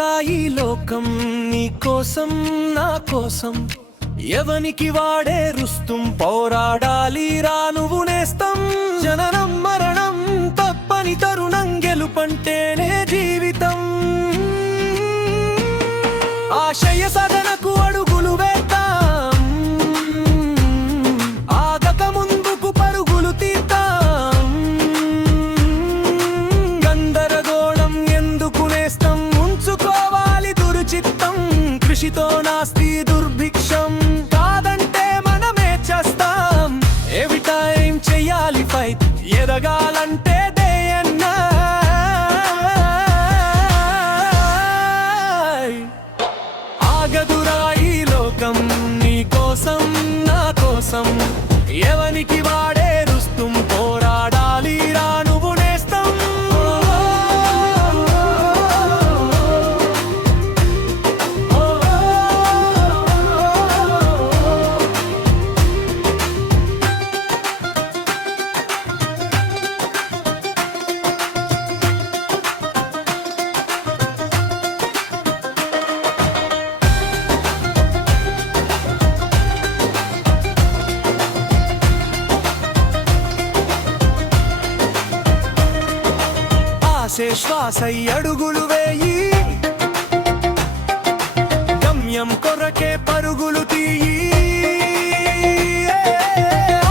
ఆగదురా ఈ లోకం నీ కోసం నా కోసం ఎవనికి వాడే రుస్తుం పోరాడాలి రా నువ్వు నేస్తం జననం మరణం తప్పని తరుణం గెలుపంటేనే జీవితం ఆశయ సాధనకు అడుగులు వేద్దాం ఆగక ముందుకు పరుగులు తీద్దాం గందరగోళం ఎందుకు నేస్తం ఉంచుకోవాలి దురుచిత్తం కృషితో నాస్తి దుర్భిక్షం కాదంటే మనమే చేస్తాం ఎవ్రీ టైం చెయ్యాలి ఫైట్ ఎదగాలంటే నీ కోసం నా కోసం ఎవనికి వాడే రుస్తుం పోరాడాలి రా నువ్వు నేస్తం శ్వాసై అడుగులు వేయి గమ్యం కొరకే పరుగులు తీయి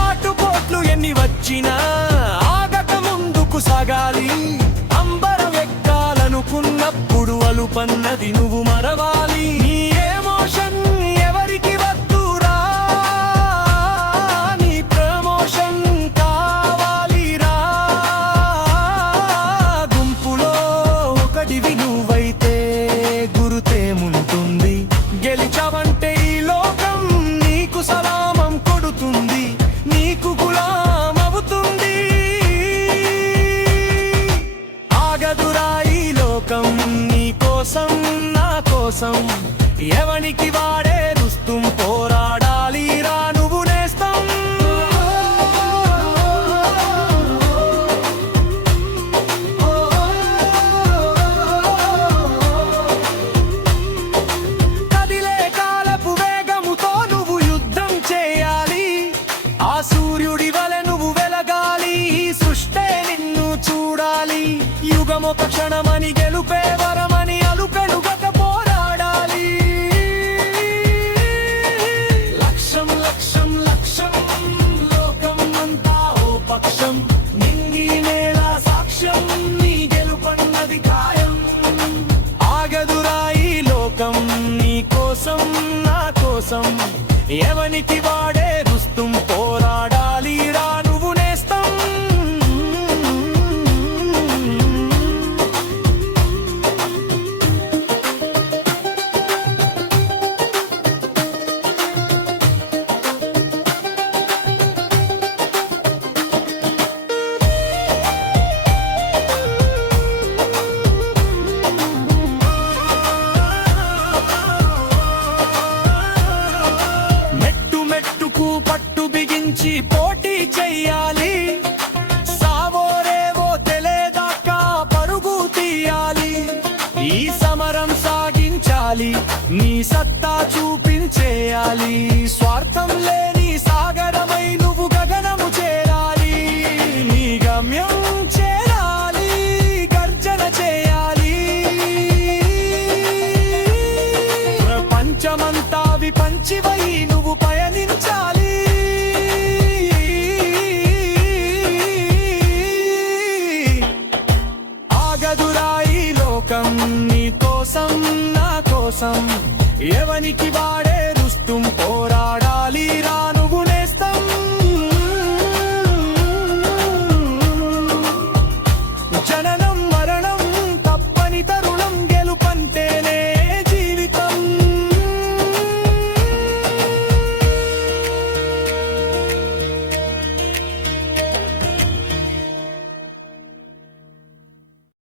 ఆటుపోట్లు ఎన్ని వచ్చినా ఆగక ముందుకు సాగాలి అంబరం ఎక్కాలనుకున్నప్పుడు అలుపన్నది నువ్వు మరవాలి నీ ఎమోషన్ ఎవరికి వద్దురా నీ ప్రమోషన్ కావాలిరా నువ్వైతే గురుతేముంటుంది గెలిచావంటే ఈ లోకం నీకు సలామం కొడుతుంది నీకు గులాం అవుతుంది ఆగదురా ఈ లోకం నీ కోసం నా కోసం ఎవనికి వాడే రుస్తుం పోరాడాలి రా నువ్వు నేస్తం సూర్యుడి వలె నువ్వు వెలగాలి సృష్టే నిన్ను చూడాలి యుగమొక క్షణమని గెలుపే వరమని అలుపెలుగక పోరాడాలి లక్ష్యం లక్ష్యం లక్ష్యం లోకం అంతా ఓ పక్షం నింగి నేల సాక్ష్యం నీ గెలుపన్నది ఖాయం ఆగదురా ఈ లోకం నీ కోసం నా కోసం ఎవనికి వాడే రుస్తుం పోరాడాలి రా నువ్వు నేస్తం పట్టు బిగించి పోటీ చెయ్యాలి సావోరేవో తెలియదాకా పరుగు తీయాలి ఈ సమరం సాగించాలి నీ సత్తా చూపించేయాలి స్వార్థం లేని సాగరమై నువ్వు గగనము చేరాలి నీ గమ్యం చేరాలి గర్జన చేయాలి ప్రపంచమంతా విపంచివై నువ్వు పయనించాలి ఆగదురా ఈ లోకం నీ కోసం నా కోసం ఎవనికి వాడే